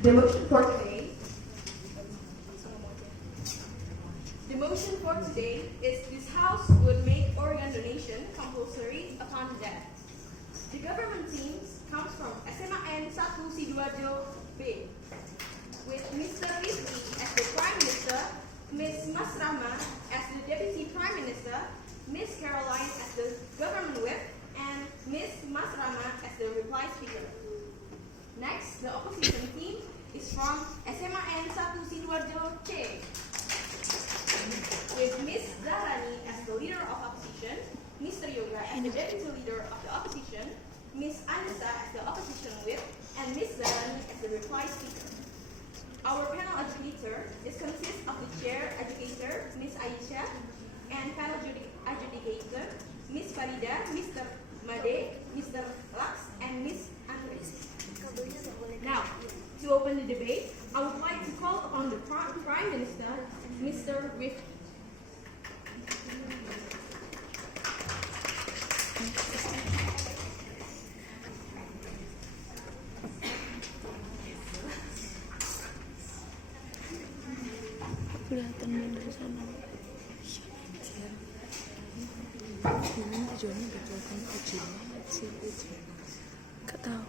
The motion for today. The motion for today is this House would make organ donation compulsory upon death. The government teams comes from SMADA C B, with Mr. Rizky as the Prime Minister, Ms. Masrama as the Deputy Prime Minister, Ms. Caroline as the Government Whip, and Ms. Masrama as the Reply Speaker. Next, the opposition team is from SMAN 1 Sidoarjo C, with Ms. Zahrani as the Leader of Opposition, Mr. Yoga as the Deputy Leader of the Opposition, Ms. Anissa as the Opposition Whip, and Ms. Zahrani as the Reply Speaker. Our panel adjudicator consists of the Chair Adjudicator, Ms. Aisha, and panel adjudicator, Ms. Farida, Mr. Made, Mr. Lax, and Ms. Andres. Now, to open the debate, I would like to call upon the Prime Minister, Mr. Rifki. Kelihatan dari sana. Ini tujuannya berdasarkan ujian ujian. Gak tahu.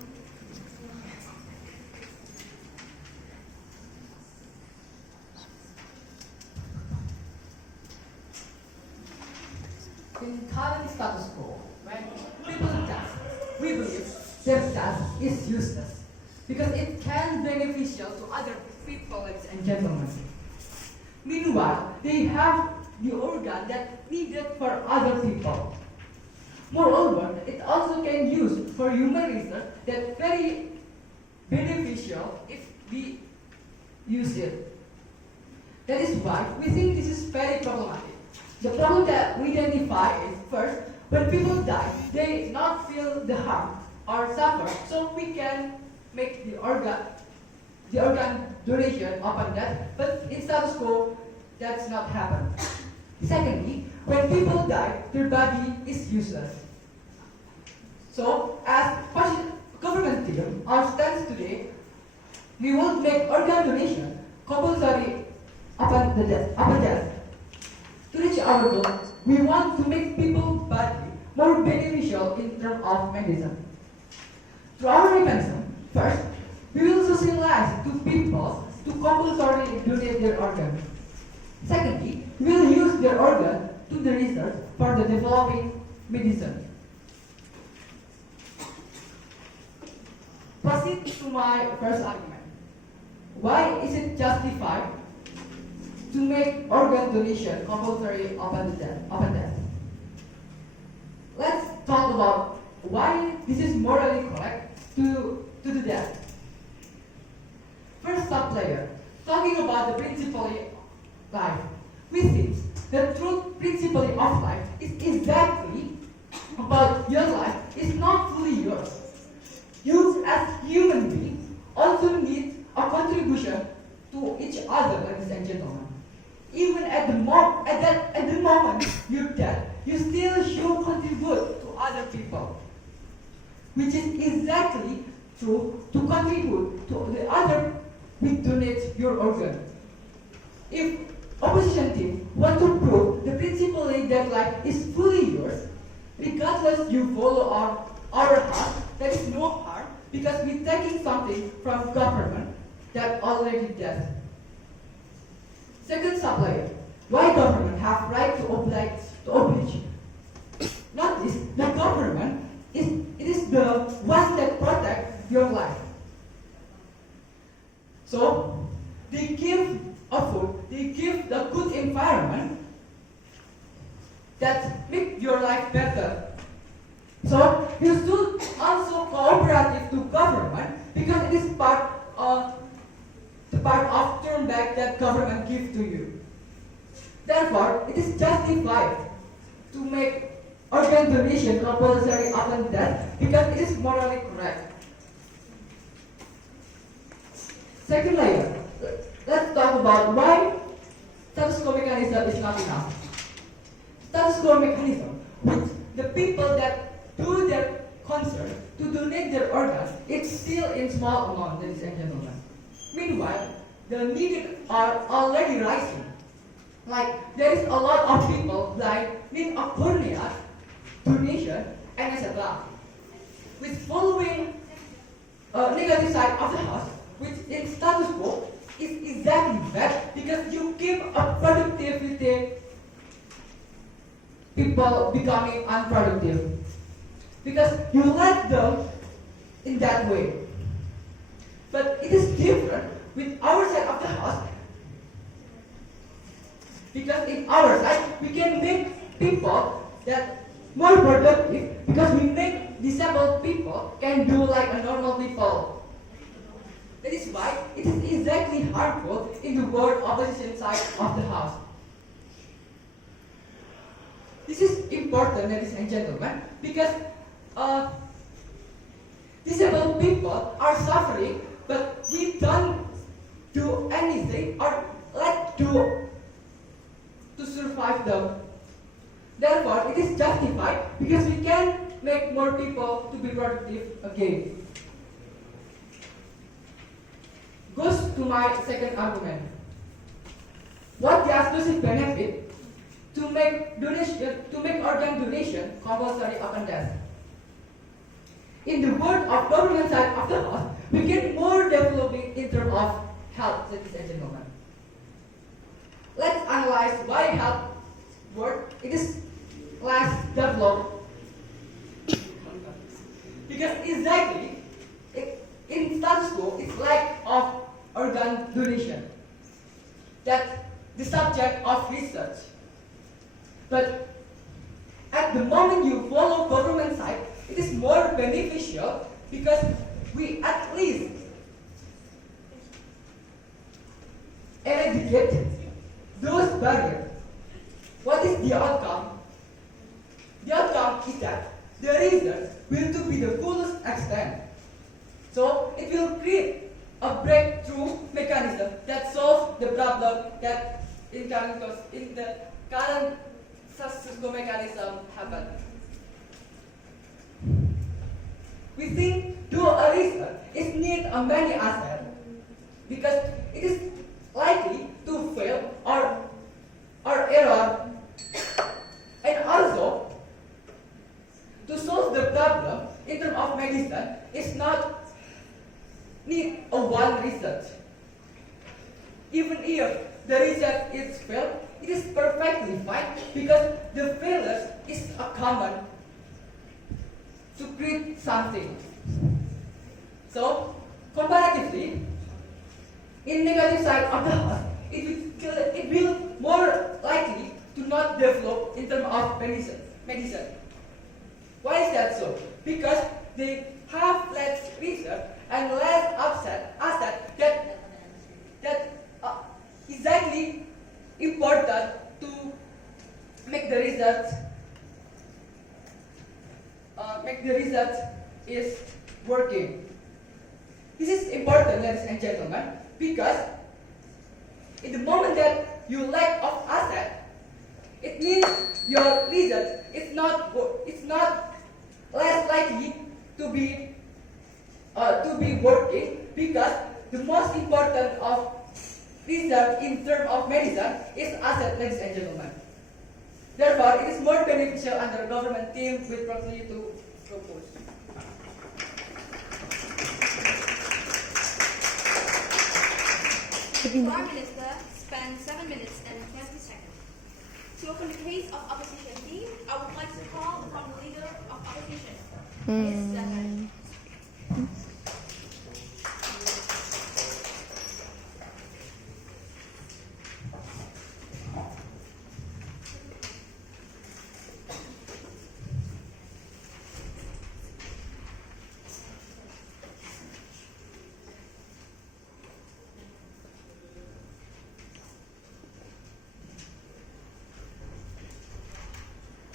In current status quo, when people die, we believe their death is useless because it can be beneficial to other people, ladies and gentlemen. Meanwhile, they have the organ that needed for other people. Moreover, it also can use for human research that very beneficial if we use it. That is why we think this is very problematic. The problem that we identify is first, when people die, they not feel the harm or suffer, so we can make the organ donation upon death, but in status quo, that's not happen. Secondly, when people die, their body is useless. So, as government team, our stance today, we will make organ donation compulsory upon death. To reach our goal, we want to make people's body more beneficial in terms of medicine. Through our mechanism, first, we will socialize to people to compulsorily donate their organ. Secondly, we will use their organ to the research for the developing medicine. Proceed to my first argument. Why is it justified to make organ donation compulsory upon death? Let's talk about why this is morally correct to do that. First sub-layer, talking about the principle life. We think the true principle of life is exactly about your life is not fully yours. You as human beings also need a contribution to each other, ladies and gentlemen. Even at the moment you're dead, you still should contribute to other people, which is exactly true to contribute to the other we donate your organ. If opposition team want to prove the principle that life is fully yours, regardless you follow our heart, there is no harm because we're taking something from government that already dead. Second sub-layer, why government have right to oblige? Notice the government is the one that protects your life. So they give a food, they give the good environment that make your life better. So you should also cooperate to government because it is part of turn back that government gives to you. Therefore, it is justified to make organ donation compulsory upon death because it is morally correct. Second layer, let's talk about why status quo mechanism is not enough. Status quo mechanism, with the people that do their concert to donate their organs, it's still in small amount, ladies and gentlemen. Meanwhile, the needs are already rising. Like, there is a lot of people like need a cornea, donation, and etc. With following negative side of the house, which in status quo is exactly bad because you keep a productivity people becoming unproductive because you let them in that way. But it is different with our side of the house because in our side we can make people that more productive because we make disabled people can do like a normal people. That is why it is exactly harmful in the world opposition side of the house. This is important, ladies and gentlemen, because disabled people are suffering, but we don't do anything or let do to survive them. Therefore, it is justified because we can make more people to be productive again. Goes to my second argument. What the exclusive benefit to make organ donation compulsory upon death? In the world of government side of the house, we get more developing in terms of health, ladies and gentlemen. Let's analyze why health work it is less developed. Because exactly in status quo it's lack of organ donation. That's the subject of research. But at the moment you follow government side, it is more beneficial because we at least eradicate those barriers. What is the outcome? The outcome is that the research will to be the fullest extent. So it will create a breakthrough mechanism that solves the problem that in the current successful mechanism happened. We think do a research is need a many assets because it is likely to fail or error, and also to solve the problem in terms of medicine is not need a one research. Even if the research is failed, it is perfectly fine because the failures is a common to create something. So comparatively, in negative side of the house, it will more likely to not develop in terms of medicine. Why is that so? Because they have less research and less asset that exactly important to make the research is working. This is important, ladies and gentlemen, because in the moment that you lack of asset, it means your research is not less likely to be working because the most important of research in terms of medicine is asset, ladies and gentlemen. Therefore, it is more beneficial under government team with properly to propose. Our minister spent 7 minutes and 20 seconds. To open the case of opposition team, I would like to call upon the leader of opposition, Ms. Zahar.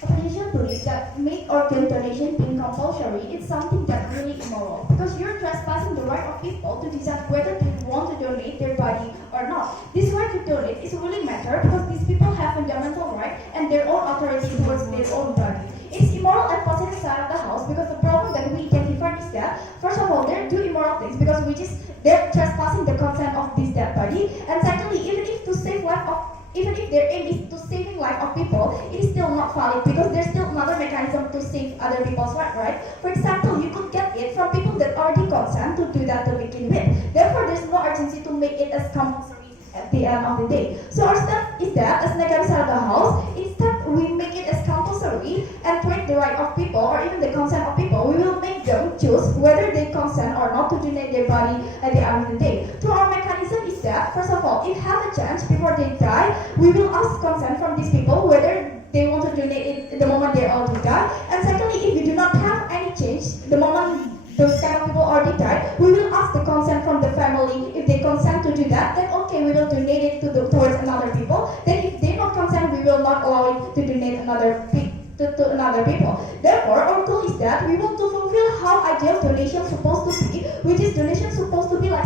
Opposition believes that make organ donation being compulsory is something that's really immoral because you're trespassing the right of people to decide whether they want to donate their body or not. This right to donate is really matter because these people have fundamental right and their own authority towards their own body. It's immoral at positive side of the house because the problem that we identified is that, first of all, there are two immoral things because we which is they're trespassing the consent of this dead body. And secondly, even if their aim is to saving life of people, it is still not valid because there's still another mechanism to save other people's life, right? For example, you could get it from people that already consent to do that to begin with. Therefore, there's no urgency to make it as compulsory at the end of the day. So our step is that, as Negara SMADA House, instead we make it as compulsory and treat the right of people or even the consent of people. We will make them choose whether they consent or not to donate their body at the end of the day. So our mechanism is that, first of all, if have a chance before they die, we will ask consent from these people whether they want to donate it the moment they already die. And secondly, if we do not have any change the moment those kind of people already died, we will ask the consent from the family. If they consent to do that, then okay, we will donate it towards another people. Then if they not consent, we will not allow it to donate to another people. Therefore, our goal is that we want to fulfill how ideal donation is supposed to be, which is donation supposed to be like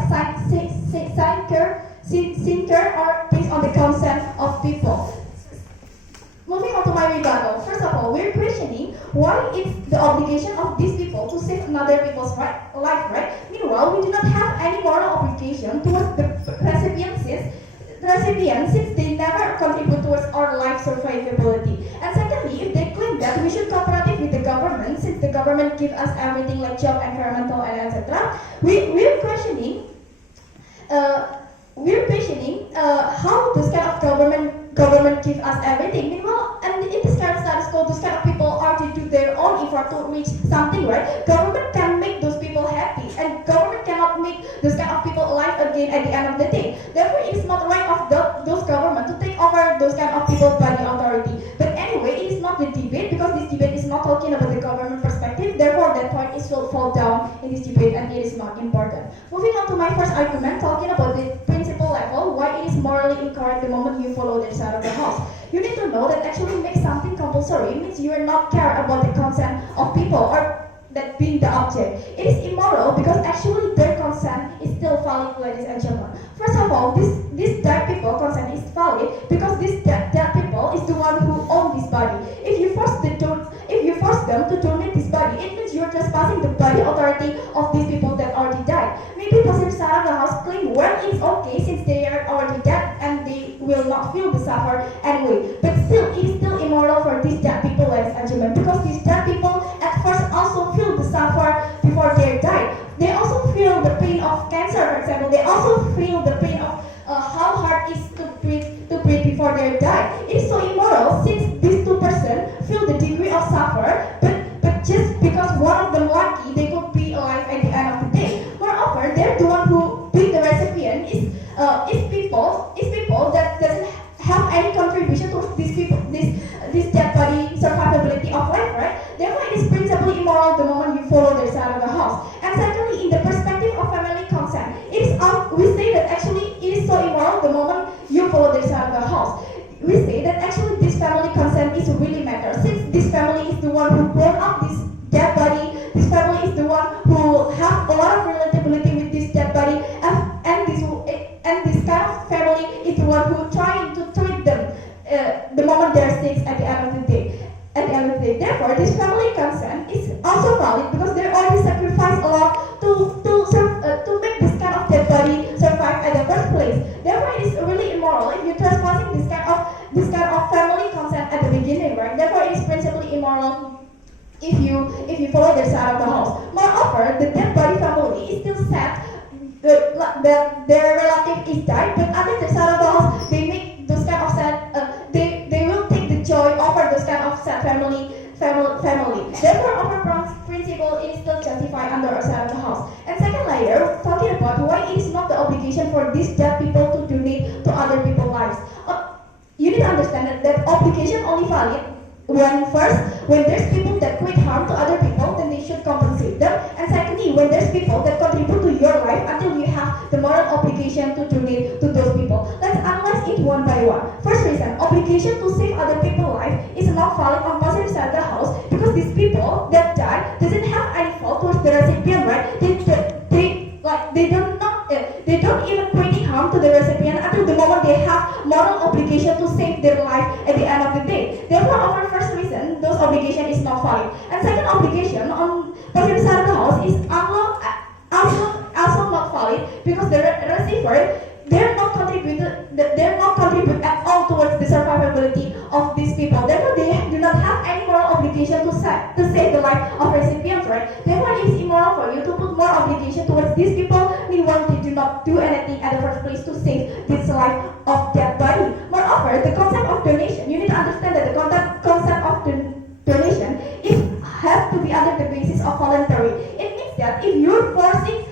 sincere or based on the consent of people. Moving on to my rebuttal. First of all, we're questioning why it's the obligation of these people to save another people's life, right? Meanwhile, we do not have any moral obligation towards the recipient since they never contribute towards our life survivability. And secondly, if they claim that we should cooperate with the government since the government gives us everything like job, environmental, and etc., we're questioning how this kind of government give us everything. Meanwhile, and in this kind of status quo, those kind of people are to do their own effort to reach something, right? Government can make those people happy, and government cannot make those kind of people alive again at the end of the day. Therefore, it is not right of those government to take over those kind of people by the authority. But anyway, it is not the debate because this debate is not talking about the government perspective. Therefore, that point is will fall down in this debate, and it is not important. Moving on to my first argument, talking about the principle level, why it is morally incorrect the moment you follow the side of the house. You need to know that actually make something compulsory means you are not care about the consent of people or that being the object. It is immoral because actually their consent is still valid, ladies and gentlemen. First of all, this dead people consent is valid because this dead people is the one who own this body. If you force them to donate this body, it means you're trespassing the body authority of these people that already died. Maybe Pasir Sara the house claim, well, it's okay since they are already dead and they will not feel the suffer anyway. But still, it is still immoral for these dead people, ladies and gentlemen, because these dead people at first also feel the suffer before they died. They also feel the pain of cancer, for example. They also feel the pain of how hard it is to breathe before they die. It is so immoral since these two persons feel the degree of suffer, but just because one of them lucky, they could be alive at the end of the day. Moreover, they're the one who being the recipient is people that doesn't have any contribution to these people, this dead body survivability of life, right? Therefore, it is principally immoral the moment you follow their side of the house. And secondly, in the perspective of family consent, we say that actually it is so immoral the moment you follow their side of the house. We say that actually this family consent is really matter since this family is the one who brought up this dead body. This family is the one who have a lot of relatability with this dead body, and this kind of family is the one who trying to treat them the moment they are sick at the end of the day. Therefore, this family consent is also valid because they already sacrificed a lot to make this kind of dead body survive at the first place. Therefore, it is really immoral if you're trespassing this kind of family consent at the beginning, right? Therefore, it is principally immoral if you follow their side of the house. Moreover, the dead body family is still sad that their relative is died, but under the side of the house, they make those kind of sad. They will take the joy over those kind of sad family. Therefore, our principle is still justified under our side of the house. And second layer, talking about why it is not the obligation for these dead people to donate to other people's lives. You need to understand that obligation only valid when there's people that create harm to other people, then they should compensate them. And secondly, when there's people that contribute to your life until you have the moral obligation to donate to those people. Let's analyze it one by one. First reason, obligation to save other people's life is not valid on Pasir Sara house because these people that died doesn't have any fault towards the recipient, right? They don't even create harm to the recipient until the moment they have moral obligation to save their life at the end of the day. Therefore, our first reason, those obligation is not valid. And second obligation on Pasir Sara house is also not valid Therefore, it is immoral for you to put more obligation towards these people meanwhile they do not do anything at the first place to save this life of that body. Moreover, the concept of donation, you need to understand that the concept of donation has to be under the basis of voluntary. It means that if you're forcing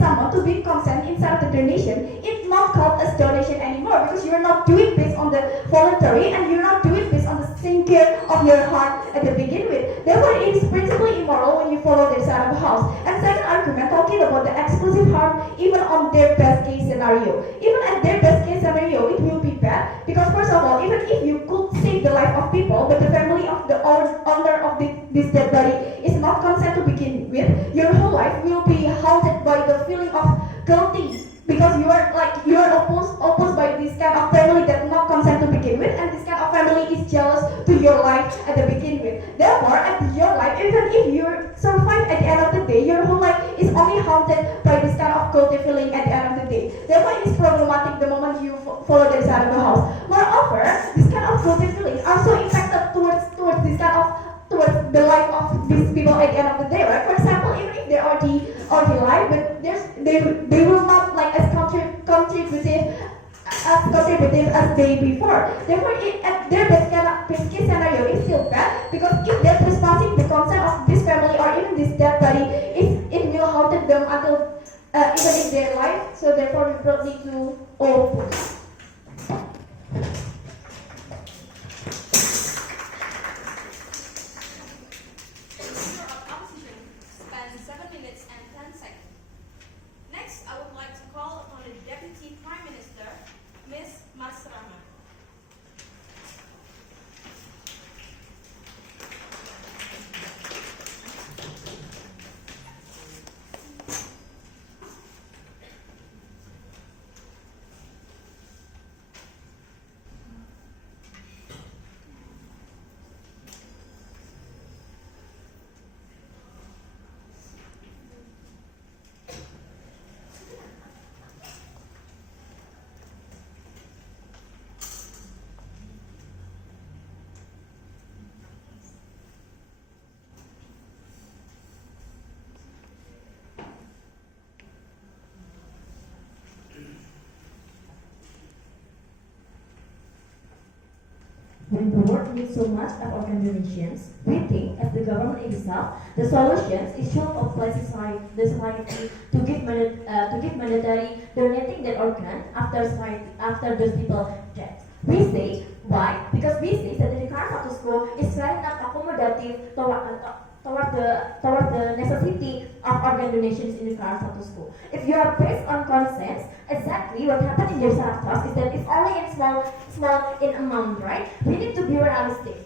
someone to be consent inside of the donation, it's not called as donation anymore because you're not doing based on the voluntary and you're not doing based on the sincere of your heart at the begin with. Therefore, it is principally immoral when you follow their side of the house. And second argument, talking about the exclusive harm even on their best case scenario. Even at their best case scenario, it will be bad because first of all, even if you could save the life of people, but the family of the owner of this dead body is not consent to begin with, your whole life will be haunted by the feeling of guilty because you are opposed by this kind of family that not consent to begin with, and this kind of family is jealous to your life at the begin with. Therefore, at your life, even if you survive at the end of the day, your whole life is only haunted by this kind of guilty feeling at the end of the day. Therefore, it is problematic the moment you follow the side of the house. Moreover, this kind of guilty feelings are so impacted towards this kind of towards the life of these people at the end of the day, right? For example, even if they are the life, but they will not like as contributive as they before. Therefore, at their best case scenario is still bad because if they're trespassing the consent of this family or even this dead body, it will haunt them until even in their life. So therefore, we brought it to all. Next, I would like to call upon the Deputy Prime Minister, Ms. Masrama. When the world needs so much of organizations, we think as the government itself, the solutions is short of placing the society to give monetary donating their organ after those people dead. We say why? Because we say that the current status quo is very not accommodative toward the necessity of organ donations in the current status quo. If you are based on consent, exactly what happened in your sarcophagus is that it's only in small in amount, right? We need to be realistic.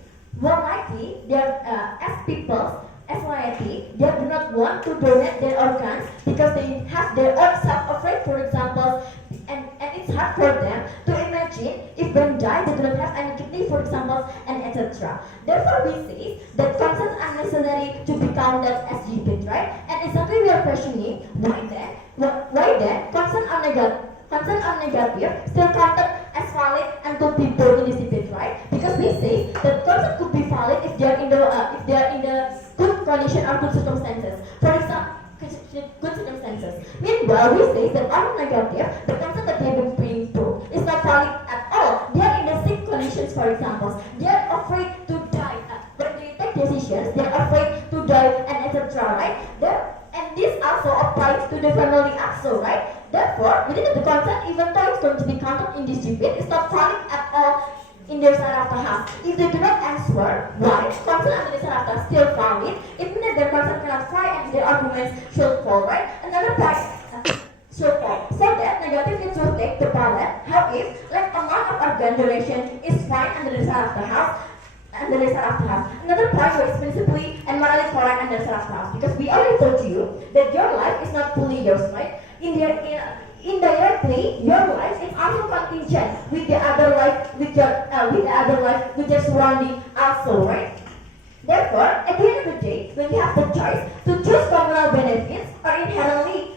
More likely, as people, as society, they do not want to donate their organs because they have their own self-afraid, for example, and it's hard for them to imagine if when die they do not have any kidney, for example, and etc. Therefore, we say that consent are necessary to be counted as GPs, right? And exactly we are questioning why then consent are negative still counted as valid and could be put in this debate, right? Because we say that consent could be valid if they are in the good condition or good circumstances. For example, good circumstances. Meanwhile, we say that are negative, the consent that they have been being proved is not valid at all. They are in the sick conditions, for example. They are afraid to die. When they take decisions, they are afraid to die and etc. Right? And this also applies to the family also, right? Therefore, we think that the consent, even though it's going to be counted in this debate, is not valid at all in their side of the house. If they do not answer why consent under the side of the house still valid, it means that their consent cannot fly and their arguments should fall, right? Another point should fall. So that negative needs to take the ballot. How if like amount of organ donation is fine under the side of the house? Another point is principally and morally correct under the side of the house, because we already told you that your life is not fully yours, right? Indirectly, your life is also contingent with the other life, with your surrounding also, right? Therefore, at the end of the day, when you have the choice to choose communal benefits or inherently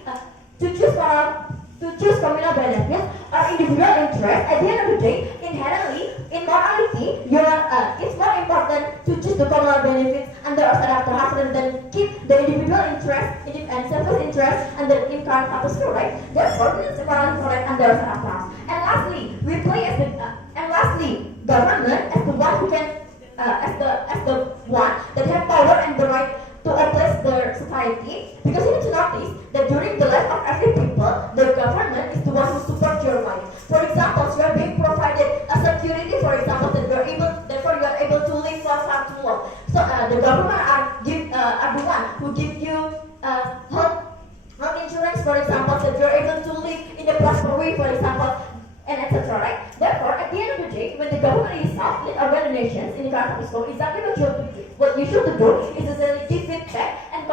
to choose communal benefits or individual interest, at the end of the day, inherently, in morality, it's more important to choose the communal benefits under a side of the house rather than keep the individual interest and self-interest and the income status quo, right? Therefore, we need morally correct under our class. And lastly, government as the one who can, as the one that have power and the right to oppress the society. Because you need to notice that during the life of every people, the government is the one who supports your life. For example, you are being provided a security, for example, that therefore you are able to live for far too long. So the government are the one who give you health insurance, for example, that you are able to live in a prosperous way, for example, and etc. Right? Therefore, at the end of the day, when the government itself, the organizations in the country is going, exactly what you should do is to give feedback and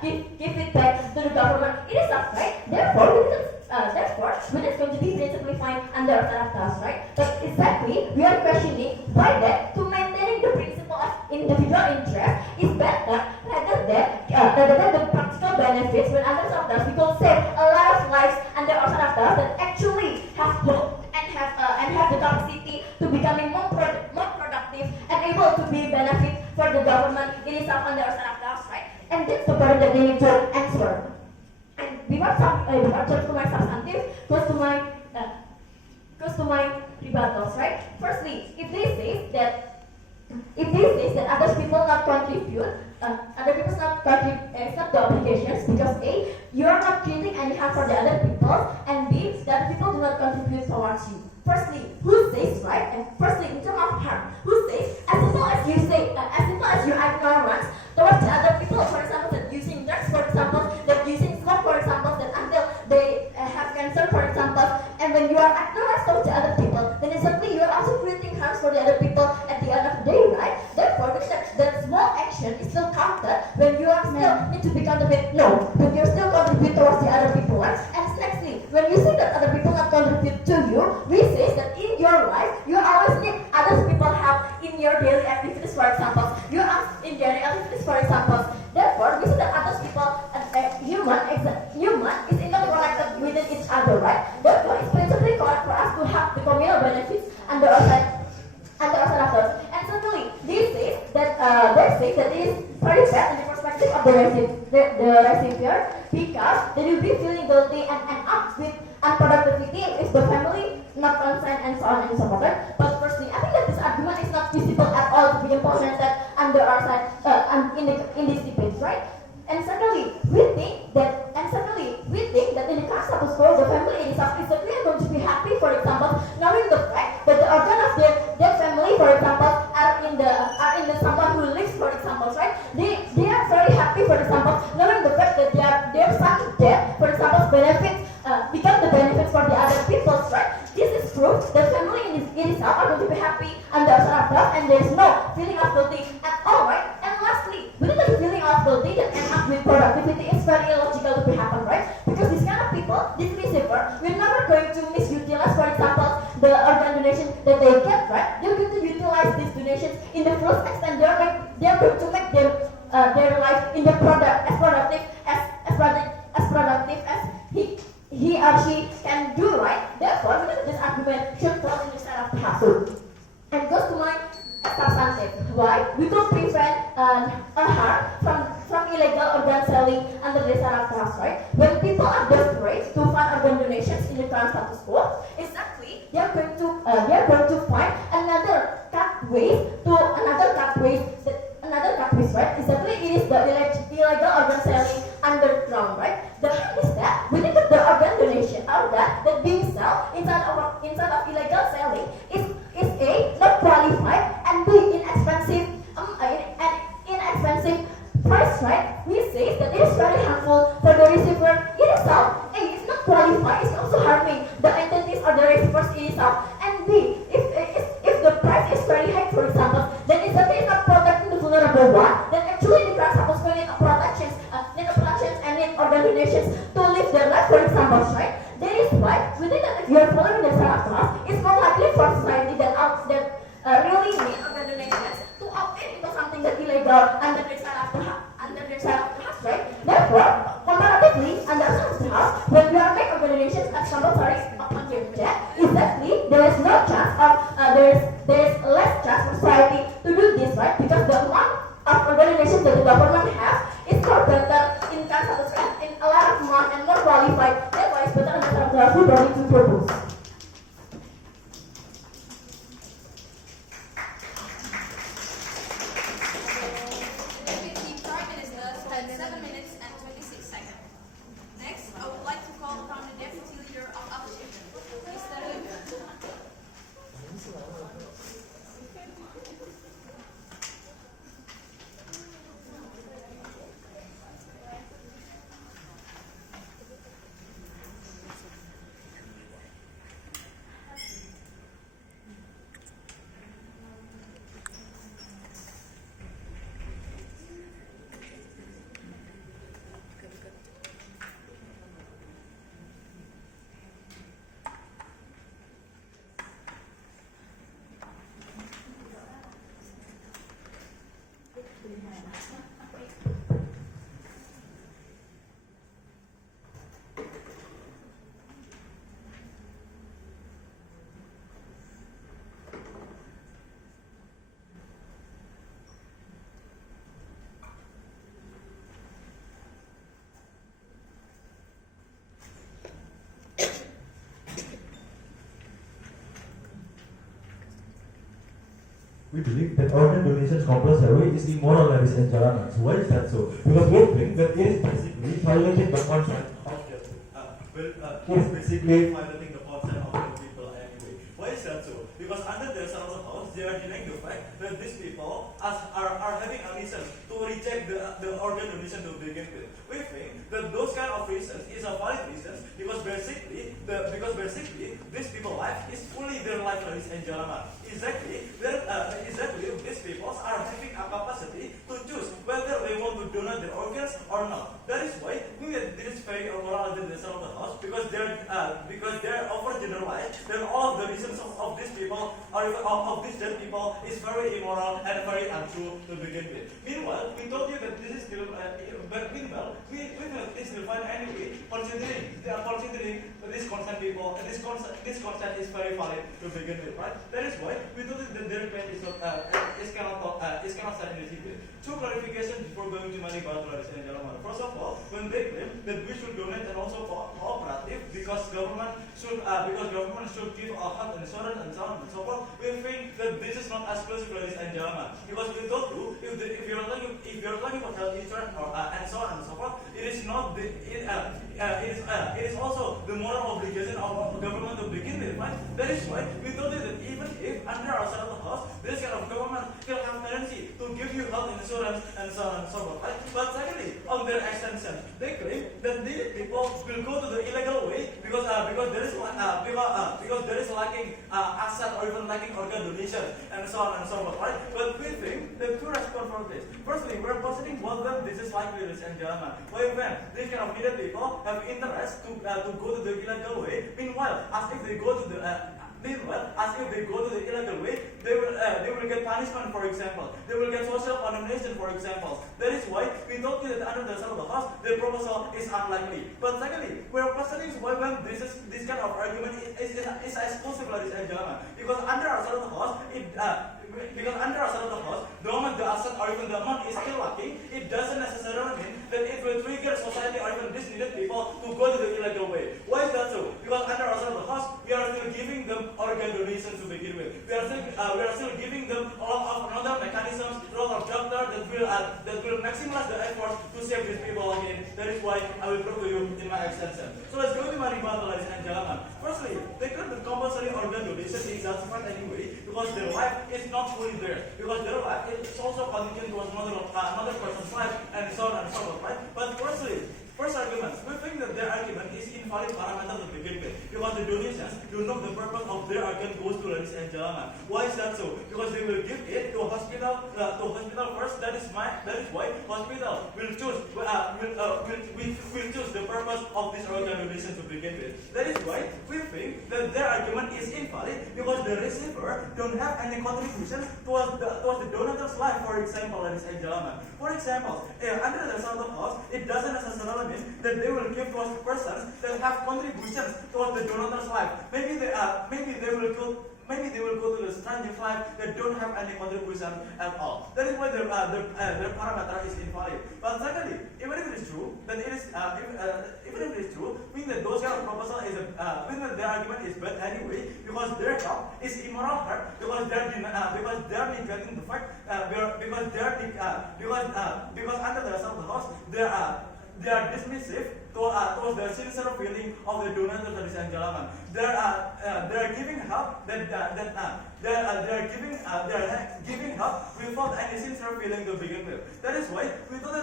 give feedback to the government. It is up, right? Therefore, when it's going to be principally fine under our class, right? But exactly, we are questioning why that to maintaining the principle of individual interest is better rather than the practical benefits when under our class we could save a lot of lives under our class that actually have hope and have the capacity to becoming more productive and able to be benefit for the government. It is up under our class, right? And that's the part that they need to answer. And before jump to my substantive, goes to my rebuttals, right? Firstly, if they say that other people not contribute, accept the obligations because A, you are not creating any harm for the other people, and B, the other people do not contribute towards you. Firstly, who says, right? And firstly, in terms of harm, who says, as simple as you say, as simple as you are ignorance towards the other people, for example, that using drugs, for example, that using smoke, for example, that until they have cancer, for example, and when you are ignorant towards the other people, then exactly you are also creating harms for the other people at the end of the day, right? Therefore, that small action is still counted when you are still need to be contribute. No, when you still contribute towards the other people, right? And nextly, when you say that other people not contribute to you, we say that in your life you always need other people help in your daily activities, for example. You are in daily activities, for example. Therefore, we say that other people, human is interconnected within each other, right? Therefore, it's principally correct for us to have the communal benefits under ourselves. And certainly, they say that it is very bad in the perspective of the recipient because they will be feeling guilty and end up with unproductivity if the family not concerned and so on and so forth. But firstly, I think that this argument is not feasible at all to be implemented under our side in these debates, right? And certainly, we think that in the current status quo, the family is certainly going to be happy, for example, knowing the fact that the organ of their family, for example, are in the someone who lives, for example, right? They are very happy, for example, knowing the fact that their son death, for example, benefits become the benefits for the other people, right? This is proof that family in itself are going to be happy and there's and there's no feeling of guilty at all, right? And lastly, within the feeling of guilty that ends up with productivity, it's very illogical to be happen, right? Because this kind of people, this receiver, we're never going to misutilize, for example, the organ donation that they get, right? They're going to utilize these donations in the fullest extent. They're going to make their life in the product as productive as he or she can do, right? Therefore, this argument should fall in the side of the household. And goes to my substantive. Why? We could prevent a harm from illegal organ selling under the side of the house, right? When people are desperate to find organ donations in the current status quo, exactly they are going to find another cut ways, right? Exactly, it is the illegal organ selling underground, right? The harm is that we think that the organ donation organ that being sold inside of illegal selling is A, not qualified, and B, inexpensive price, right? We say that it is very harmful for the receiver itself. A, it's not qualified, it's also harming the entities or the receivers itself. And B, if the price is very high, for example, then it's not protecting the vulnerable one, then actually the class supposed to need protections and need organ donations to live their life, for example, right? That is why we think that if you are following the side of class, it's more likely for society that really need organ donations to opt in into something that illegal under the side of the house, right? Therefore, comparatively, under the side of the house, when we are making organ donations as compulsory upon your death, exactly there is no chance of there is less chance for society to do this, right? Because the amount of organ donation that the government has is more than we believe that organ donation compulsory is immoral, ladies and gentlemen. So why is that so? Because we think that it is basically violating the concept of justice. It is basically violating the concept of the people anyway. Why is that so? Because under the Salon House, they are denying the fact that these people are having a reason to reject the organ donation to begin with. We think that those kind of reasons is a valid reason because basically these people's life is fully their life, ladies and gentlemen. Exactly, these people are having a capacity to choose whether they want to donate their organs or not. That is why we think this is very immoral in the Salon House because they're overgeneralized. Then all of the reasons of these people or of these dead people is very immoral and very untrue to begin with. Meanwhile, we told you that this is still, but meanwhile, we it's still fine anyway. Considering this consent people, this consent is very valid to begin with, right? That is why we thought that their pain is cannot stand in the secret. Two clarifications before going to many ladies and gentlemen. First of all, when they claim that we should donate and also cooperative because government should give a health insurance and so on and so forth, we think that this is not exclusive, ladies and gentlemen. Because we told you if you're talking about health insurance or and so on and so forth, it is not it is also the moral obligation of government to begin with, right? That is why we told you that even if under our Salon House, this kind of government still have tendency to give you health insurance and so on and so forth, right? But secondly, on their extension, they claim that these people will go to the illegal way because there is lacking access or even lacking organ donation and so on and so forth, right? But we think that two response from this. Firstly, we're positing both them. This is likely, ladies and gentlemen. Why when these kind of needed people have interest to go to the illegal way, meanwhile, as if they go to the illegal way, they will get punishment, for example. They will get social condemnation, for example. That is why we told you that under the Salon House, the proposal is unlikely. But secondly, we are questioning why when this kind of argument is exclusive, ladies and gentlemen. Because under our Salon House, the moment the asset or even the amount is still lacking, it doesn't necessarily mean that it will trigger society or even these needed people to go to the illegal way. Why is that so? Because under our Salon House, we are still giving them organ donation to begin with. We are still giving them a lot of other mechanisms, a lot of doctors that will maximize the effort to save these people again. That is why I will prove to you in my extension. So let's go to my rebuttal, ladies and gentlemen. Firstly, they claim that compulsory organ donation is justified anyway because their life is not fully there. Because their life is also contingent towards another person's life and so on and so forth, right? But first argument, we think that their argument is invalid parameter to begin with. Because the donations do not the purpose of their organ goes to, ladies and gentlemen. Why is that so? Because they will give it to hospital first. That is why hospital will choose the purpose of this organ donation to begin with. That is why we think that their argument is invalid because the receiver don't have any contribution towards the donator's life, for example, ladies and gentlemen. For example, under the Salon House, it doesn't necessarily mean that they will give towards persons that have contributions towards the donator's life. Maybe they will go to the stranger's life that don't have any contribution at all. That is why their parameter is invalid. But secondly, even if it is true, then it is means that those kind of proposal is means that their argument is bad anyway because their help is immoral hurt because they are neglecting the fact because under the Salon House they are dismissive towards the sincere feeling of the donors, ladies and gentlemen. They are giving help they are giving help without any sincere feeling to begin with. That is why we told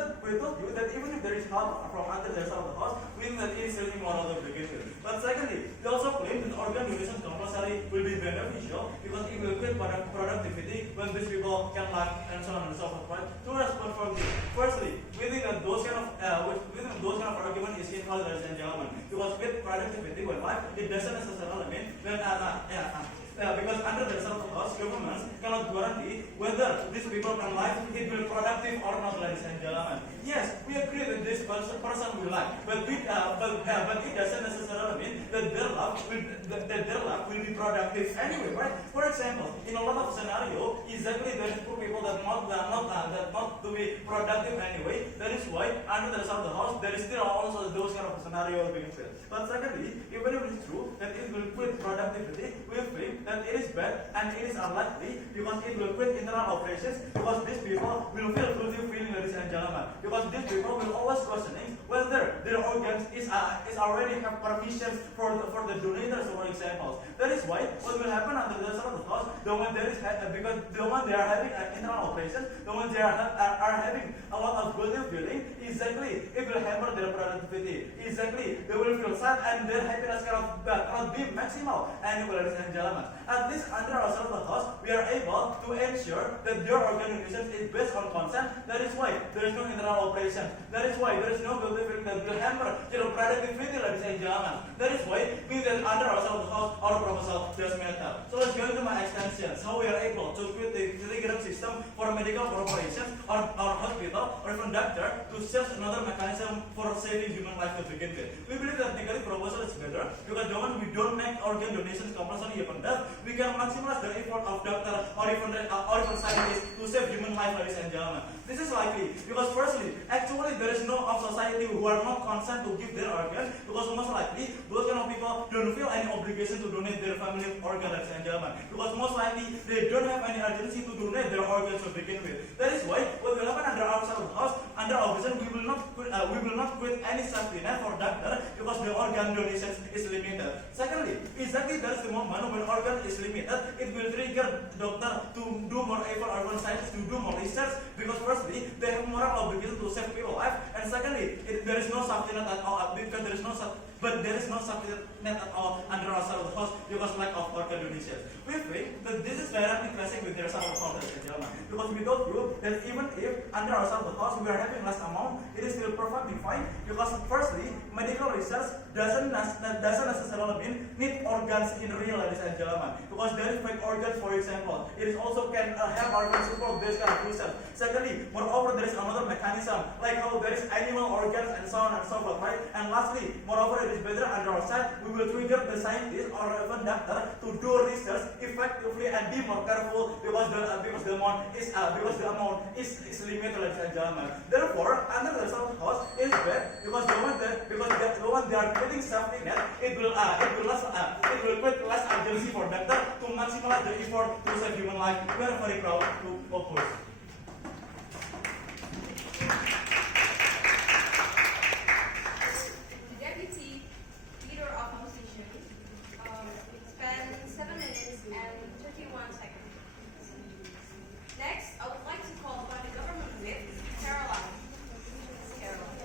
you that even if there is help from under the Salon House, we think that it is really moral to begin with. But secondly, they also claim that organ donation compulsory will be beneficial because it will create productivity when these people can live and so on and so forth. Right? Two response from this. Firstly, we think that those kind of argument is invalid, ladies and gentlemen, because with productivity when life, it doesn't necessarily mean when because under the Salon House, governments cannot guarantee whether these people can live it will productive or not, ladies and gentlemen. yes, we agree that this person we like, but it doesn't necessarily mean that their life will be productive anyway, right? For example, in a lot of scenario, exactly there is poor people that not to be productive anyway. That is why under the rest of the house there is still also those kind of scenario being filled. But secondly, even if it is true that it will quit productivity, we think that it is bad and it is unlikely because it will quit internal operations, because these people will feel feeling, ladies and gentlemen, because these people will always questioning whether their organs is already have permissions for the donators, for example. That is why what will happen under the rest of the house, the one there is because the one they are having internal operations, the ones they are having a lot of guilty feeling, exactly it will hamper their productivity. Exactly they will feel sad and their happiness cannot be maximal. And ladies and gentlemen, at least under our server house, we are able to ensure that their organization is based on consent. That is why there is no internal operation. That is why there is no guilty feeling that will hamper their productivity, ladies and gentlemen. That is why we that under our server house, our proposal does matter. So let's go into my extensions. How we are able to create the telegram system for medical corporations or hospital or even doctor to search another mechanism for saving human life to begin with. We believe that the proposal is better because the moment we don't make organ donations compulsory upon death, we can maximize the effort of doctor or even scientists to save human life, ladies and gentlemen. This is likely because firstly, actually there is no of society who are not consent to give their organ, because most likely those kind of people don't feel any obligation to donate their family organ, ladies and gentlemen, because most likely they don't have any urgency to donate their organs to begin with. That is why what will happen under our house, under our vision, we will not quit any safety net for doctor because the organ donations is limited. Secondly, exactly that is the moment when organ is limited, it will trigger doctor to do more effort, or scientists to do more research, because firstly they have moral obligation to save people's life, and secondly there is no safety net at all because there is no safety net at all under our house because lack of organ donations. We think that this is directly clashing with their house, ladies and gentlemen, because we told you that even if under our house we are having less amount, it is still perfectly fine, because firstly medical research doesn't necessarily mean need organs in real, ladies and gentlemen, because there is fake organs, for example. It is also can have organ support this kind of research. Secondly, moreover, there is another mechanism like how there is animal organs and so on and so forth, right? And lastly, moreover, it is better under our side, we will trigger the scientist or even doctor to do research effectively and be more careful, because the amount is limited, ladies and gentlemen. Therefore, under the house is bad because the one they are creating safety net, it will put less urgency for doctor to maximize the effort to save human life. We are very proud to oppose. The Deputy Leader of Opposition spent 7 minutes and 31 seconds. Next, I would like to call upon the government whip, Caroline. Caroline.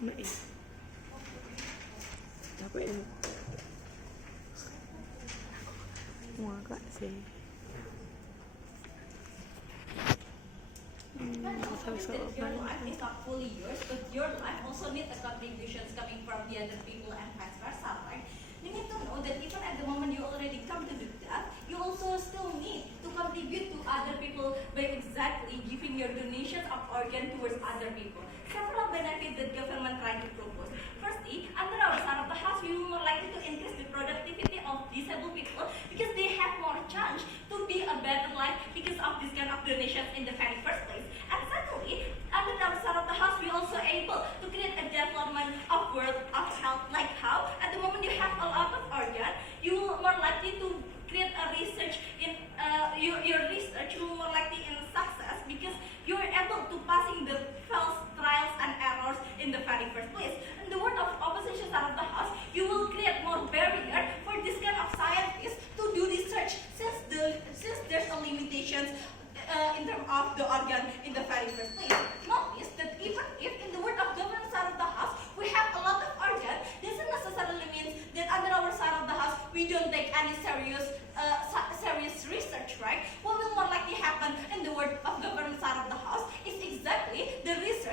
Mày Tao quên Mua các bạn gì That your life is not fully yours, but your life also needs a contributions coming from the other people and vice versa, right? You need to know that even at the moment you already come to the death, you also still need to contribute to other people by exactly giving your donations of organ towards other people. Several benefits that government trying to propose. Firstly, under our side of the house, we will more likely to increase the productivity of disabled people because they have more chance to be a better life because of this kind of donations in the very first place. And secondly, under our side of the house, we also able to create a development of world of health, like how at the moment you have a lot of organ, you will more likely to create a research in your research will more likely in success because you are able to passing the false trials and errors in the very first place. In the word of opposition side of the house, you will create more barrier for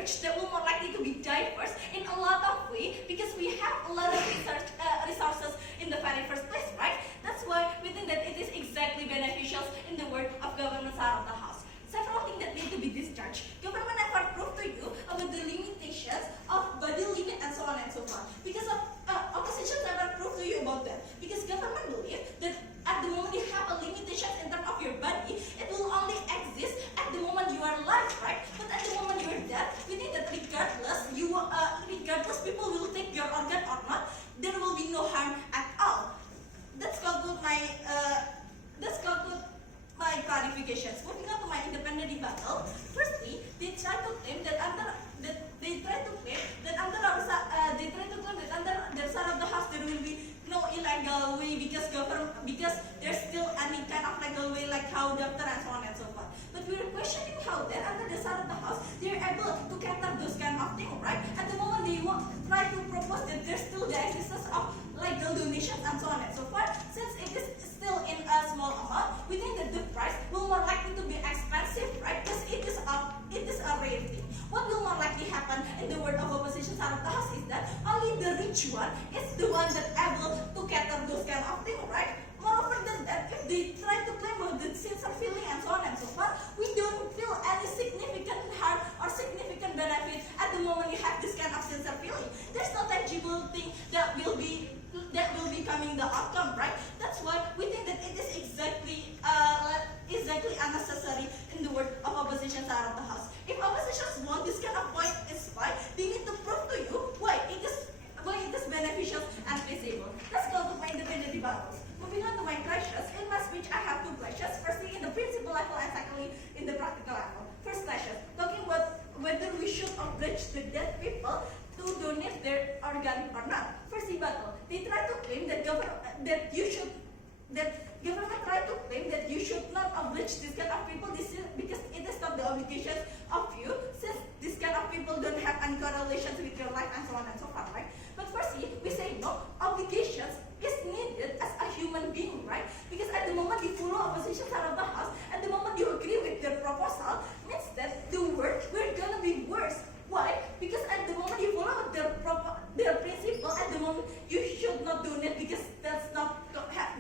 research that will more likely to be diverse in a lot of ways because we have a lot of resources in the very first place, right? That's why we think that it is exactly beneficial in the work of government side of the house. Several things that need to be discharged. Government never proved to you about the limitations of body limit and so on and so forth. Because of opposition never proved to you about that. Because government believes that at the moment you have a limitation in terms of your body, it will only exist at the moment you are alive, right? But at the moment you are dead, we think that regardless people will take your organ or not, there will be no harm at all. Let's conclude my clarifications. Moving on to my independent rebuttal. Firstly, they try to claim that under their side of the house there will be no illegal way because there's still any kind of legal way like how doctor and so on and so forth. But we're questioning how then under the side of the house they're able to cater those kind of things, right? At the moment they try to propose that there's still the existence of legal donations and so on and so forth. Since it is still in a small amount, we think that the price will more likely to be expensive, right? Because it is a rare thing. What will more likely happen in the world of opposition side of the house is that only the rich one is the one that able to cater those kind of things, right? Moreover than that, if they try to claim about the sincere feeling and so on and so forth, we don't feel any significant harm or significant benefit at the moment you have this kind of sincere feeling. There's no tangible thing that will be coming the outcome, right? That's why we think that it is exactly unnecessary in the world of opposition side of the house. If oppositions want this kind of point is fine, they need to prove to you why it is beneficial and feasible. Let's go to my independent debates. Moving on to my clashes, in my speech I have two clashes. Firstly in the principle level and secondly in the practical level. First clashes, talking about whether we should oblige the dead people to donate their organ or not. First rebuttal, they try to claim that government try to claim that you should not oblige this kind of people because it is not the obligation of you, since this kind of people don't have any correlations with your life and so on and so forth, right? But firstly, we say no, obligations is needed as a human being, right? Because at the moment you follow opposition side of the house, at the moment you agree with their proposal, means that the world will gonna be worse. Why? Because at the moment you follow their principle, at the moment you should not donate because that's not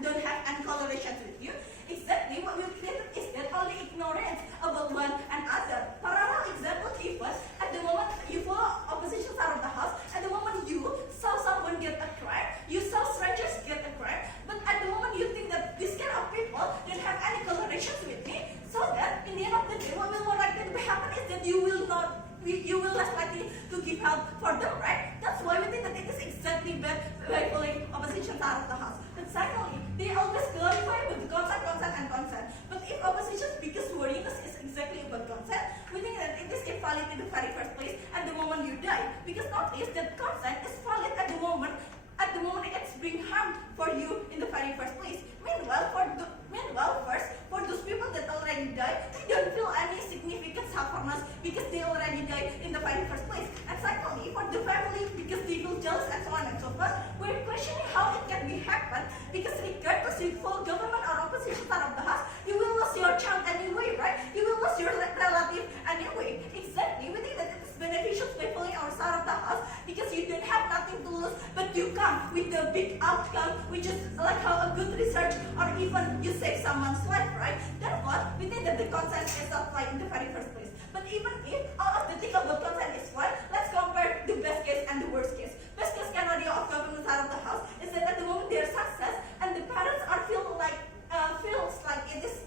don't have any correlations with you. Exactly what we created is that only ignorance about one another. Parallel example given, at the moment you follow opposition side of the house, at the moment you saw someone get a crime, you saw strangers get a crime, but at the moment you think that this kind of people don't have any correlations with me, so that in the end of the day what will more likely to happen is that you will less likely to give help for them, right? That's why we think that it is exactly bad by following opposition side of the house. But secondly, they always clarify with consent and consent. But if opposition's biggest worry is exactly about consent, we think that it is invalid in the very first place at the moment you die. Because notice that consent is valid at the moment it's bring harm for you in the very first place. Meanwhile, first, for those people that already died, they don't feel any significant sufferness because they already died in the very first place. And secondly, for the family, because they feel jealous and so on and so forth, we're questioning how it can be happen because regardless if full government or opposition side of the house, you will lose your child anyway, right? You will lose your relative anyway. Exactly. We think that it is beneficial by following our side of the house because you don't have nothing to lose, but you come with the big outcome, which is like how a good research or even you save someone's life, right? Therefore, we think that the consent is not right in the very first place. But even if all of the thing about consent is right, let's compare the best case and the worst case. Best case scenario of government side of the house is that at the moment they are success and the parents are feels like it is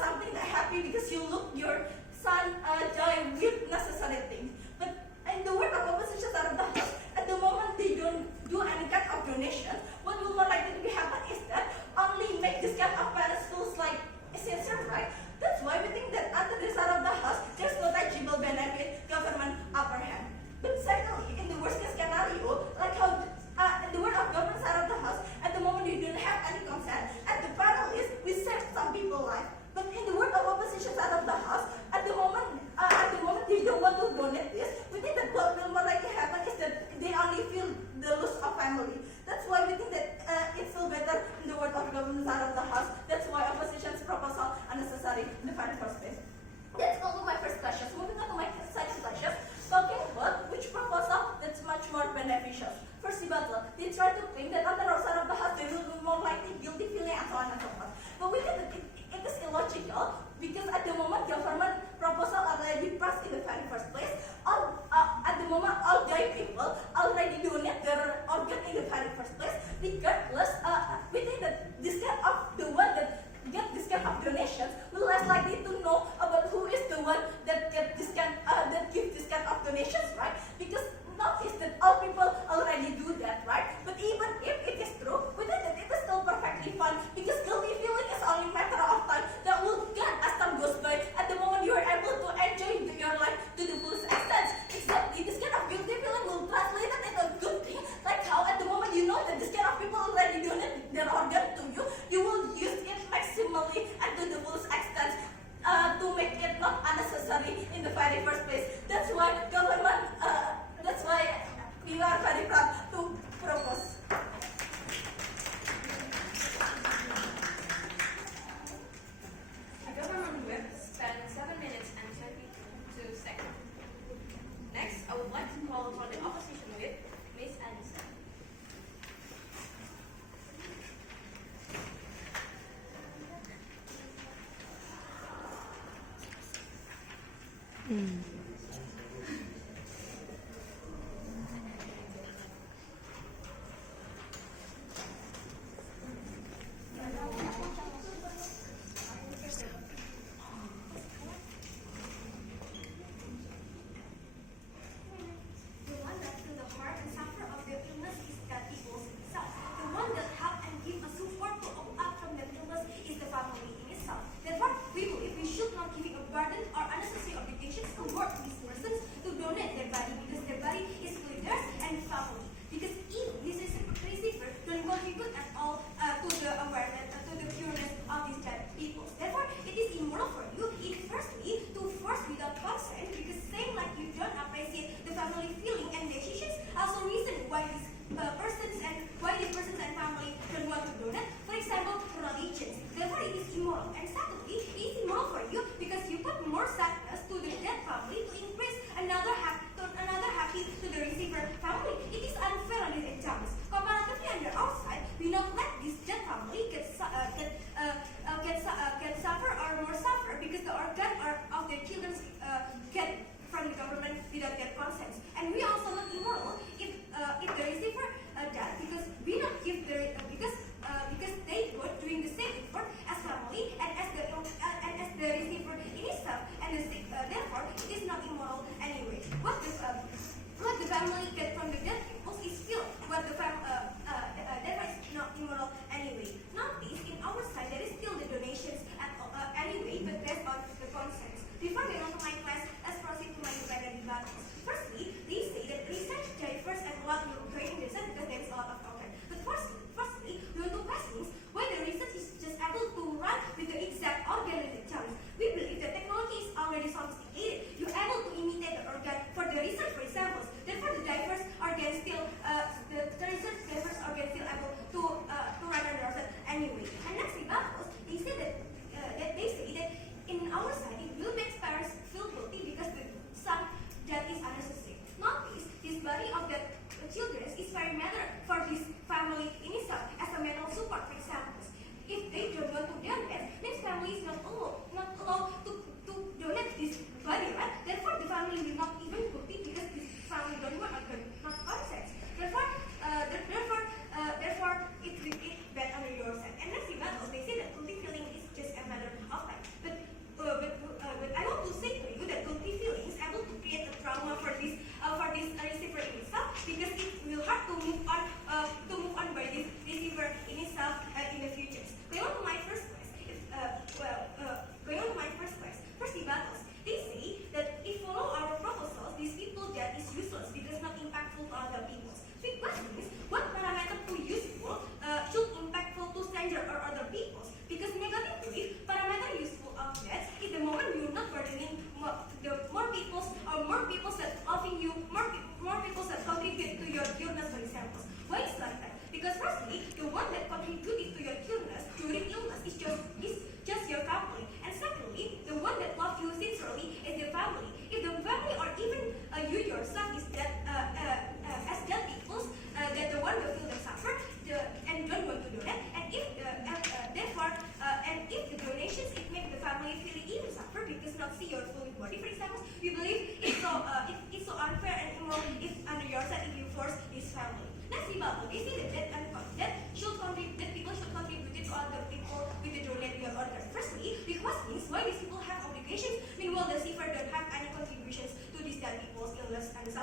something that happy because you look your son die with necessary things. But in the world of opposition side of the house, at the moment they don't do any kind of donation, what will more likely to happen is that only make this kind of parents feels like essential, right? That's why we think that under the side of the house, there's no tangible benefit government already donate their organ in the very first place, regardless, we think that this kind of the one that get this kind of donations will less likely to know about who is the one that get this kind that give this kind of donations, right? Because notice that all people already do that, right? But even if it is true, we think that it is still perfectly fine because guilty feeling is only matter of time that will get as time goes by. At the moment you are able to enjoy your life to the fullest extent, exactly this kind of guilty feeling will translate it into a good thing. Like how at the moment you know that this kind of people already donate their organ to you, you will use it maximally and to the fullest extent to make it not unnecessary in the very first place. That's why government. That's why we are very proud to propose. The government whip spent 7 minutes and 22 seconds. Next, I would like to call upon the opposition whip, Ms. Anderson. The one that through the heart and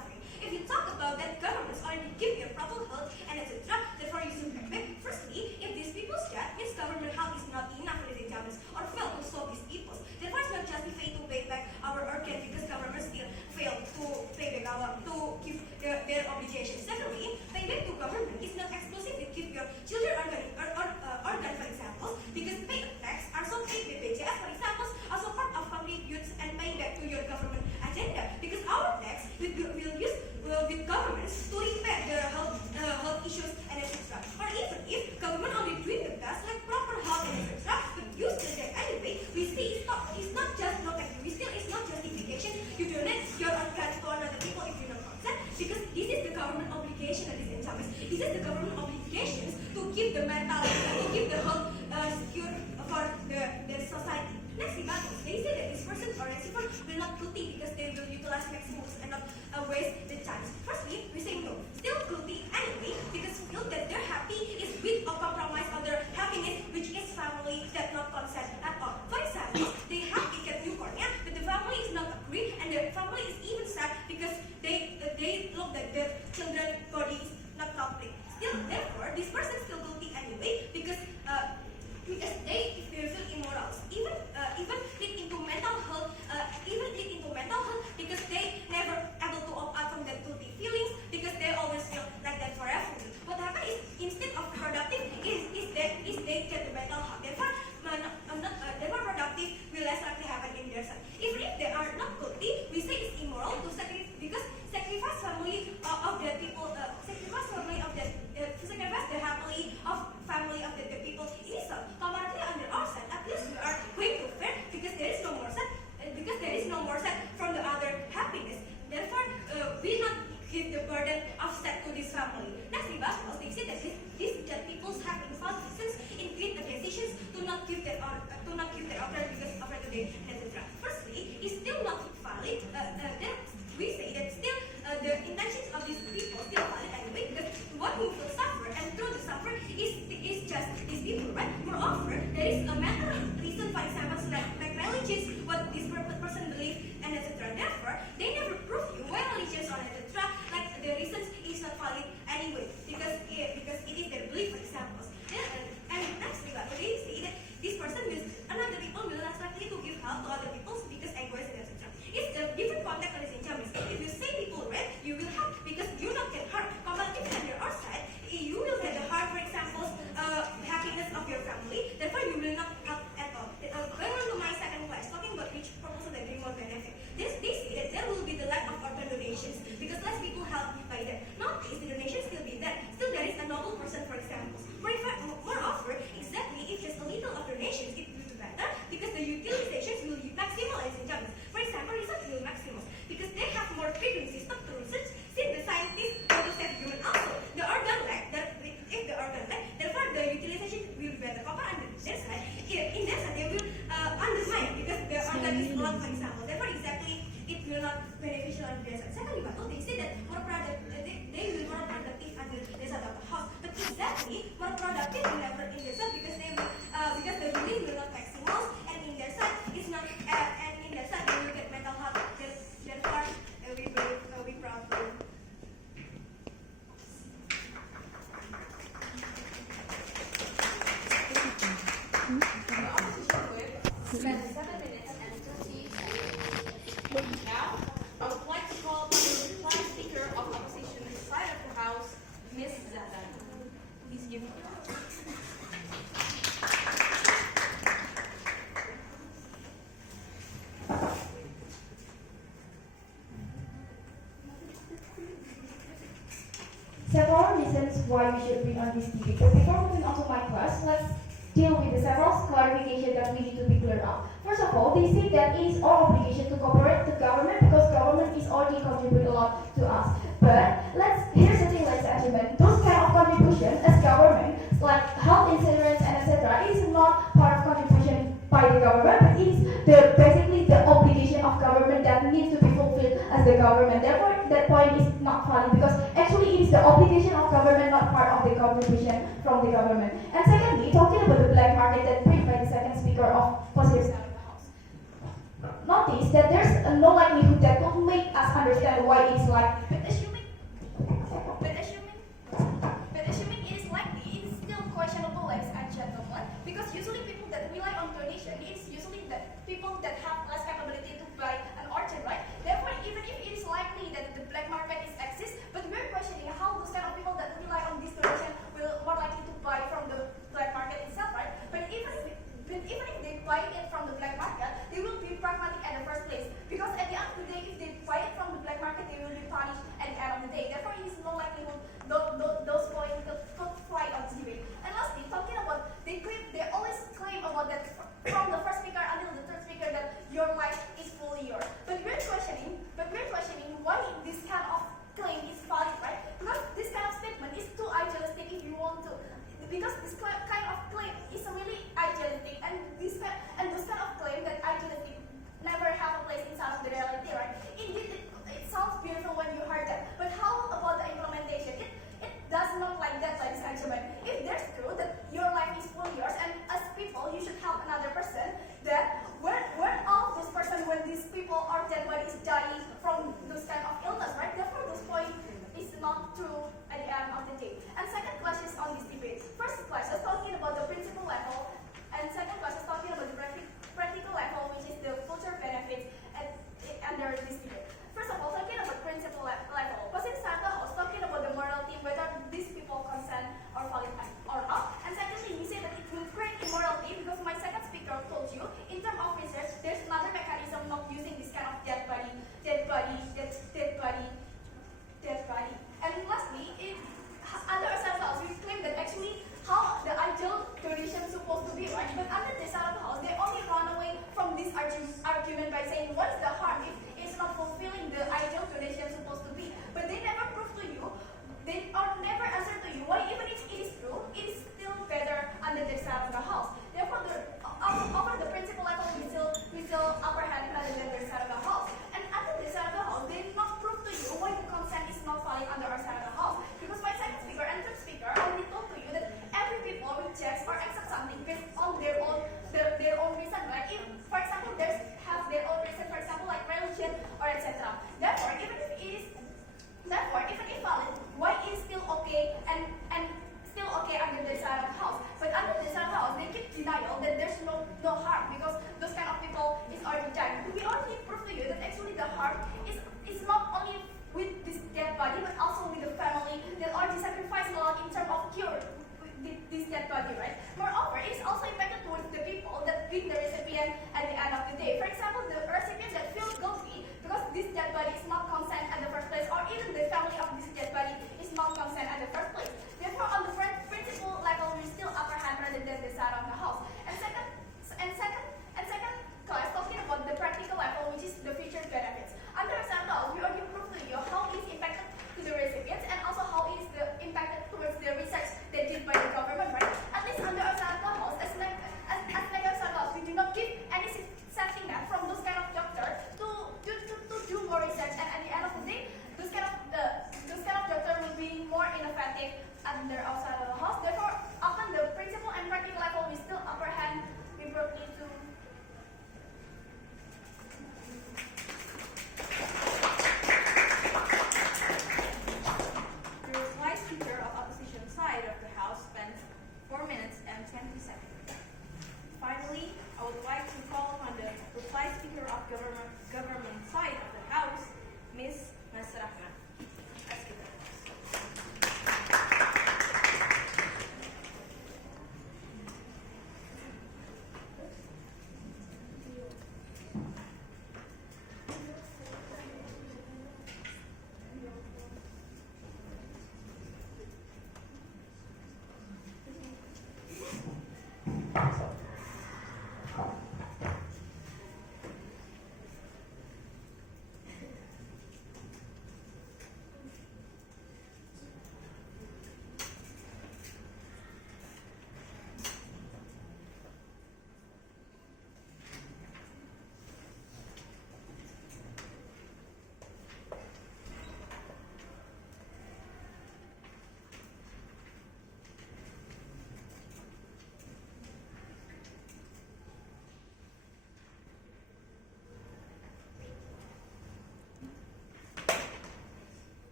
suffering. If you talk about that governments already give you a proper health and etc., therefore you should respect. Firstly, if these people's death means government health is not enough for these examples or fail to solve these people, therefore it's not justified to pay back our organ because government still fail to pay back to give their obligations. Secondly, payback to government is not exclusive to give your children organ for example, because pay tax also paid BPJS for example, also part of public goods and pay back to your government agenda, because our tax will use with governments to repair their health issues and etc. Or even if government only doing the best like proper health and etc., but you still get anyway, we see it's not just not like we still it's not justification you donate your organ to another people if you don't consent, because this is the government obligation at this time. This is the government obligations to keep the mental to keep the health secure for the society. Next example, they say that this person or receiver will not guilty because they will utilize maximums and not waste the chance. Firstly, we say no, still guilty anyway because feel that their happy is with or compromise on their happiness, which is family that not consent at all. For example, they have to get newborn, yeah, but the family is not agree and the family is even sad because they look that their children's body is not complete. Still, therefore, this person is still guilty anyway because they feel immoral. Even lead into mental health. Because they never able to opt out from that guilty feelings because they always feel like that forever. What happens is instead of productive is they get the mental health. Therefore, therefore productive will less likely happen in their side. Even if they are not guilty, we say it's immoral to sacrifice family of the people. Sacrifice the happily of family of the people initial. Comparatively under our side, at least we are going to fair because there is no more set from the other happiness. Therefore, we not give the burden of set to this family. Next, they say that people's have involved in create the decisions to not give their order because of today, etc. Firstly, it's still not valid. Then we say that still the intentions of these people still valid anyway because what who will suffer and through the suffer is just these people, right? Moreover, there is a matter reason, for example, like religious, what this person believes and etc. Therefore, they never prove you why religious or etc. Like the reasons is not valid anyway because it is their belief, for example. And next, they say that this person will another people will less likely to give help to other people because egoist and etc. It's a different context on this income. If you say people right, you will help because you not get hurt. Comparatively on your side, you will get the heart, for example, happiness of your family. Therefore, you will not help at all. Going on to my second class, talking about which proposal that bring more benefit. They say that there will be the lack of organ donations because less people help by that. Nowadays, the donations still be there. Still, there is a noble person, for example. Moreover, exactly if just a little of donations, it will be better because the utilizations will maximize income. For example, research will maximize because they have more frequency stuff to research. Since the scientists want to save human also, the organ lack. If the organ lack, therefore the utilization will be better. In their side, they will undermine because the organ is blocked, for example. Therefore, exactly it will not beneficial on their side. Secondly, they say that more they will more productive under the side of the house. But exactly more productive will never in their side because they will because the building will not maximize and in their side is not and in their side they will get mental health. Therefore, we proud for. Spend 7 minutes and 30 seconds. Now, I would like to call upon the Prime Speaker of Opposition side of the House, Ms. Zada. Please give me the floor. Several reasons why we should bring on this debate. But before moving on to my class, let's deal with the several clarifications that we need to be cleared up. First of all, they say that it is our obligation to cooperate with the government because government is already contributing a lot to us. But here's the thing, ladies and gentlemen, those kind of contribution as government, like health insurance and etc., is not part of contribution by the government, but it is basically the obligation of government that needs to be fulfilled as the government. Therefore, that point is not valid because actually it is the obligation of government, not part of the contribution from the government. And secondly, talking about the black market that briefed by the second speaker of positive side of the house. Notice that there's no likelihood that will make us understand why it's like donation is usually the people that have less capability to buy an organ, right? Therefore, even if it is likely that the black market is exists, but we're questioning how those kind of people that rely on this donation will more likely to buy from the black market itself, right? But even if they buy it from the black market, they will be pragmatic at the first place. Because at the end of the day, if they buy it from the black market, they will be punished at the end of the day. Therefore, it is no likelihood those points could fly on this debate. And lastly, talking about, they always claim about that from the first speaker until the third speaker that your life is fully yours. But we're questioning why this kind of claim is valid, right? Because this kind of statement is too idealistic if you want to. Because this kind of claim is really idealistic, and those kind of claim that idealistic never have a place inside of the reality, right? Indeed, it sounds beautiful when you heard that, but how about the implementation? It does not like that, ladies and gentlemen. If there's true that your life is fully yours, and as people, you should help another person, then where all those person when these people are dead bodies dying from those kind of illness, right? Therefore, this point is not true at the end of the day. And second question is on this debate. First question is talking about the principle level, and second question is talking about the practical level, which is the future benefits under this debate. First of all, talking about principle level, President Santa was talking about the morality, whether these people consent or valid or not. And secondly, he said that it will create immorality because my second speaker told you, in terms of research, there's another mechanism not using this kind of dead body. And lastly, under ourselves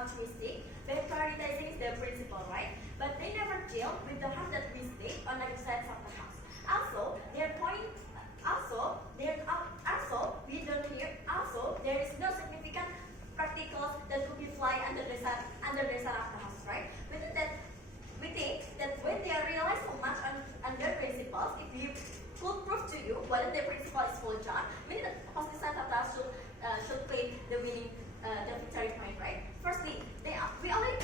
altruistic, by prioritizing their principle, right? But they never deal with the harm that we stake on the sides of the house. Also, their point, also, we don't hear, also, there is no significant practicals that could be fly under the sun of the house, right? We think that when they are realized so much on their principles, if we could prove to you whether their principle is full John, meaning that positive side of the house should claim the winning, the victory point, right? Firstly, we already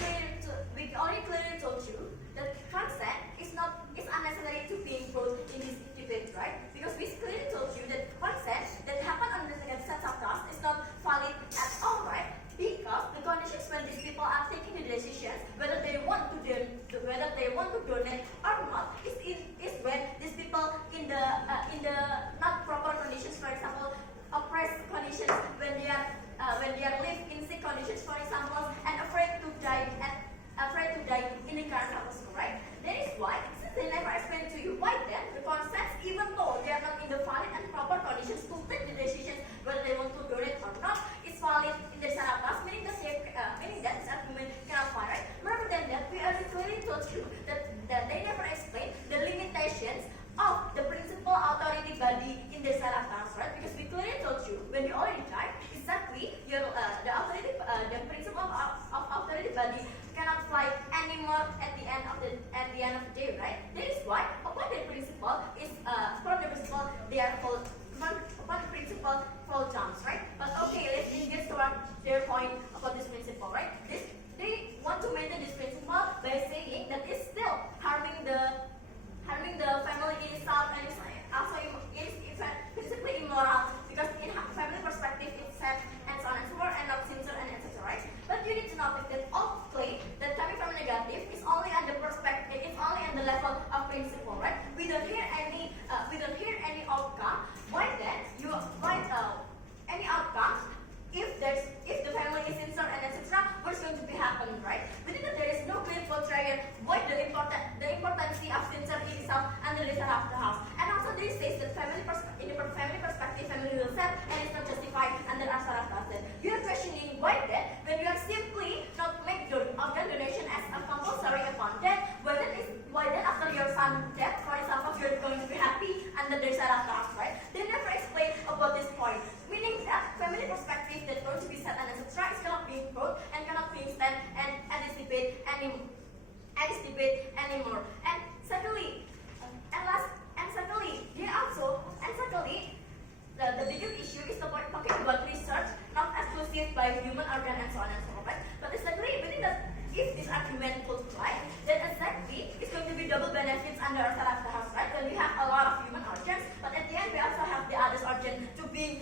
clearly told you that consent is unnecessary to be improved in this debate, right? Because we clearly told you that consent that happened on the second set of task is not valid at all, right? Because the conditions when these people are taking the decisions whether they want to donate or not is when these people in the not proper conditions, for example, oppressed conditions, when they are live in sick conditions, for example, and afraid to die in the current atmosphere, right? That is why, since they never explain to you why then the consents, even though they are not in the valid and proper conditions to take the decisions whether they want to donate or not, is valid in the Sarapas, meaning that this argument cannot apply, right? Rather than that, we already clearly told you that they never explain the limitations of the principal authority body in the Sarapas, right? Because we clearly told you when you already died, exactly the principle of authority body cannot fly anymore at the end of the day, right? That is why upon the principle they are called upon the principle fall terms, right? But okay, let's get to their point about this principle, right? They want to maintain this principle by saying that it's still harming the family itself, and it's also principally immoral because in family perspective it's sad and so on and so forth, and not sincere and etc. Right? But you need to notice that all claim that coming from negative is only at the perspective, it's only at the level of principle, right? We don't hear any outcome. Why then any outcome if the family is sincere and etc. What's going to be happening, right? We think that there is no clear portrayal why the importance of sincerity itself and the reason of the house. And also this says that in the family perspective, family will set and it's not justified under Asara Kasten. You are questioning why then when you are simply not make organ donation as a compulsory upon death, why then after your son death, for example, you're going to be happy under the Asara Kasten, right? They never explain about this point. Meaning that family perspective that going to be set and etc. is cannot be improved and cannot be stand and anticipate anymore. And secondly, the bigger issue is the point talking about research, not exclusive by human organ and so on and so forth. Right? But exactly, we think that if this argument could fly, then exactly it's going to be double benefits under our Saraf house, right? When we have a lot of human organs, but at the end we also have the other organ to be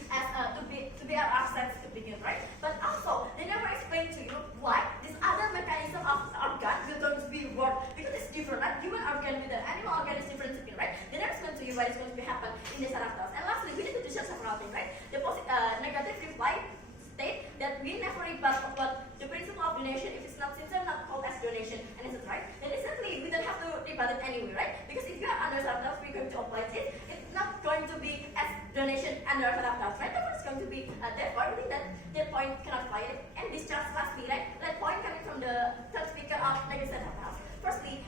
our assets to begin, right? But also they never explain to you why this other mechanism of organ will going to be work because it's different, right? Human organ with the animal organ is different, right? They never explain to you why it's going to be happen in the Saraf house. And lastly, we need to discuss several things, right? The negative reply state that we never rebut about the principle of donation if it's not sincere, not called as donation, and is it right? Then essentially we don't have to rebut it anyway, right? Because if you are under Saraf, we're going to apply it. It's not going to be as donation under Saraf, right? Therefore, it's going to be therefore we think that point cannot apply it. And discharge lastly, right? That point coming from the third speaker of negative Saraf. Firstly,